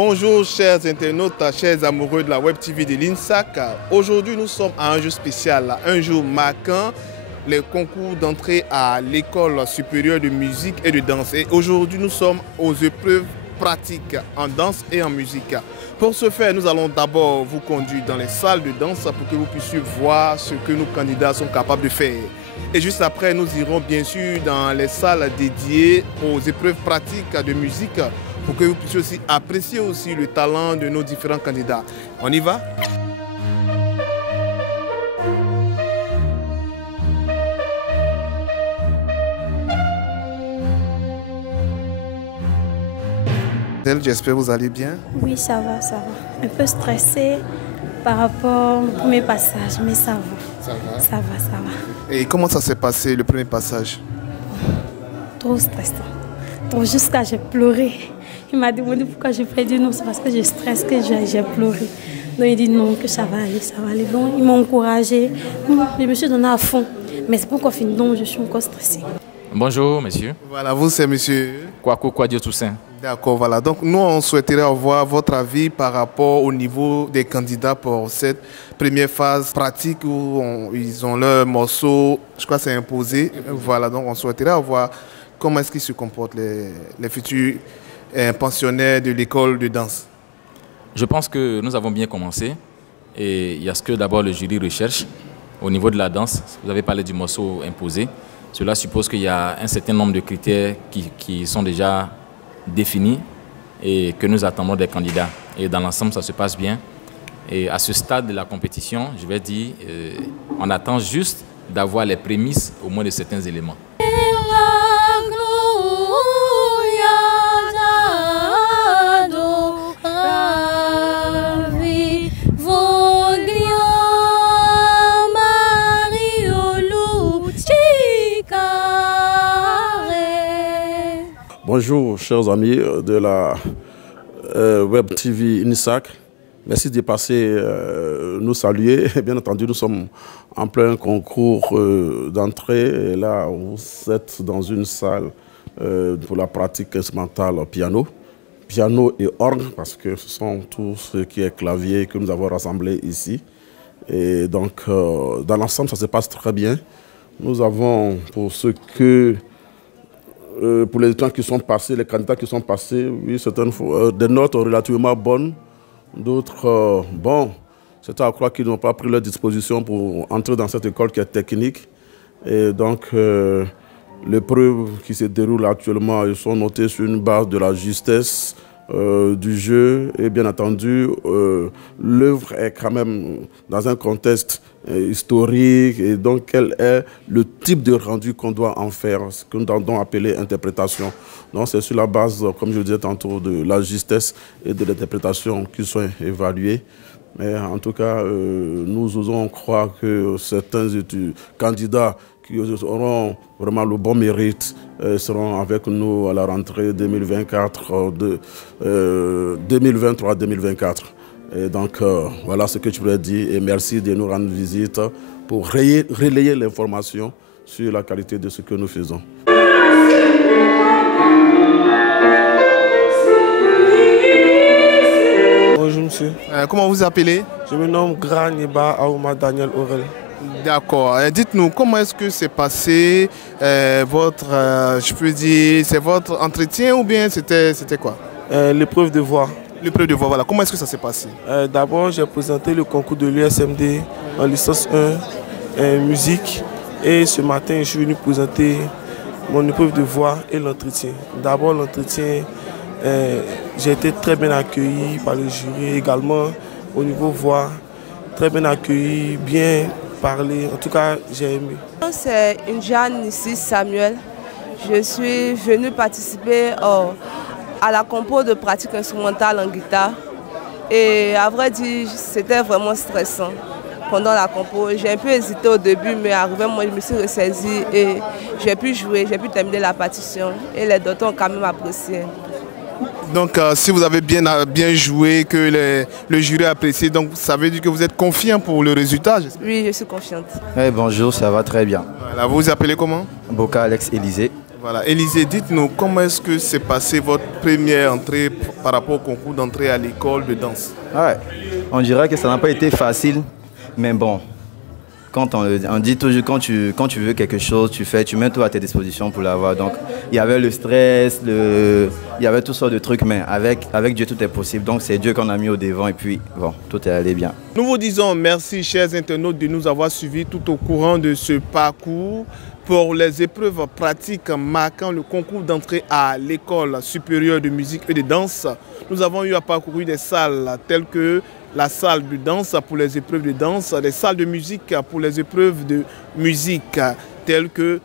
Bonjour chers internautes, chers amoureux de la Web TV de l'INSAC. Aujourd'hui nous sommes à un jour spécial, un jour marquant les concours d'entrée à l'école supérieure de musique et de danse. Et aujourd'hui nous sommes aux épreuves pratiques en danse et en musique. Pour ce faire, nous allons d'abord vous conduire dans les salles de danse pour que vous puissiez voir ce que nos candidats sont capables de faire. Et juste après, nous irons bien sûr dans les salles dédiées aux épreuves pratiques de musique pour que vous puissiez aussi apprécier aussi le talent de nos différents candidats. On y va? J'espère que vous allez bien. Oui, ça va, ça va. Un peu stressée par rapport au premier passage, mais ça va. Ça va? Ça va, ça va. Et comment ça s'est passé le premier passage? Trop stressant. Donc jusqu'à j'ai pleuré. Il m'a demandé pourquoi je fais du non, c'est parce que je stresse que j'ai pleuré. Donc il dit non, que ça va aller, ça va aller. Donc il m'a encouragé. Je me suis donné à fond. Mais c'est pas encore fini, donc je suis encore stressée. Bonjour, monsieur. Voilà, vous c'est monsieur Kwaku Kwadio Toussaint. D'accord, voilà. Donc nous, on souhaiterait avoir votre avis par rapport au niveau des candidats pour cette première phase pratique où ils ont leur morceau, je crois que c'est imposé. Voilà, donc on souhaiterait avoir comment est-ce qu'ils se comportent, les futurs pensionnaires de l'école de danse. Je pense que nous avons bien commencé. Et il y a ce que d'abord le jury recherche au niveau de la danse. Vous avez parlé du morceau imposé. Cela suppose qu'il y a un certain nombre de critères qui sont déjà définis et que nous attendons des candidats. Et dans l'ensemble, ça se passe bien. Et à ce stade de la compétition, je vais dire, on attend juste d'avoir les prémices au moins de certains éléments. Bonjour chers amis de la Web TV INSAC. Merci de passer nous saluer. Bien entendu, nous sommes en plein concours d'entrée. Et là, vous êtes dans une salle pour la pratique instrumentale piano. Piano et orgue, parce que ce sont tout ce qui est clavier que nous avons rassemblé ici. Et donc, dans l'ensemble, ça se passe très bien. Nous avons, pour ceux que... pour les gens qui sont passés, les candidats qui sont passés, oui, certaines des notes relativement bonnes, d'autres, bon, c'est à croire qu'ils n'ont pas pris leur disposition pour entrer dans cette école qui est technique. Et donc, les preuves qui se déroulent actuellement, elles sont notées sur une base de la justesse du jeu. Et bien entendu, l'œuvre est quand même dans un contexte historique, et donc quel est le type de rendu qu'on doit en faire, ce que nous avons appelé interprétation. Donc c'est sur la base, comme je le disais tantôt, de la justesse et de l'interprétation qui sont évaluées. Mais en tout cas, nous osons croire que certains candidats qui auront vraiment le bon mérite seront avec nous à la rentrée 2023-2024. Et donc, voilà ce que je voulais dire. Et merci de nous rendre visite pour relayer l'information sur la qualité de ce que nous faisons. Bonjour monsieur. Comment vous appelez? Je me nomme Grand Niba Aouma Daniel Aurel. D'accord. Dites-nous, comment est-ce que s'est passé votre, je peux dire, c'est votre entretien ou bien c'était quoi? L'épreuve de voix. L'épreuve de voix, voilà. Comment est-ce que ça s'est passé? D'abord, j'ai présenté le concours de l'USMD en licence 1 musique. Et ce matin, je suis venu présenter mon épreuve de voix et l'entretien. D'abord, l'entretien, j'ai été très bien accueilli par le jury. Également, au niveau voix, très bien accueilli, bien parlé. En tout cas, j'ai aimé. C'est une Jeanne ici, Samuel. Je suis venue participer à la compo de pratique instrumentale en guitare. Et à vrai dire, c'était vraiment stressant pendant la compo. J'ai un peu hésité au début, mais arrivé moi, je me suis ressaisie et j'ai pu jouer, j'ai pu terminer la partition. Et les docteurs ont quand même apprécié. Donc, si vous avez bien joué, que le jury a apprécié, donc ça veut dire que vous êtes confiant pour le résultat? Oui, je suis confiante. Hey, bonjour, ça va très bien. Voilà, vous vous appelez comment? Boka Alex Élysée. Voilà, Élisée, dites-nous comment est-ce que s'est passée votre première entrée par rapport au concours d'entrée à l'école de danse? Ouais, on dirait que ça n'a pas été facile, mais bon, quand on dit toujours quand tu veux quelque chose, tu mets tout à tes dispositions pour l'avoir. Donc il y avait le stress, il y avait toutes sortes de trucs, mais avec Dieu tout est possible. Donc c'est Dieu qu'on a mis au devant et puis bon, tout est allé bien. Nous vous disons merci, chers internautes, de nous avoir suivis tout au courant de ce parcours pour les épreuves pratiques marquant le concours d'entrée à l'école supérieure de musique et de danse. Nous avons eu à parcourir des salles telles que la salle de danse pour les épreuves de danse, des salles de musique pour les épreuves de musique, telles que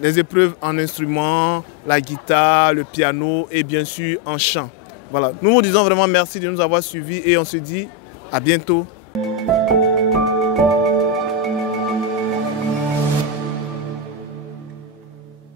les épreuves en instruments, la guitare, le piano et bien sûr en chant. Voilà. Nous vous disons vraiment merci de nous avoir suivis et on se dit à bientôt.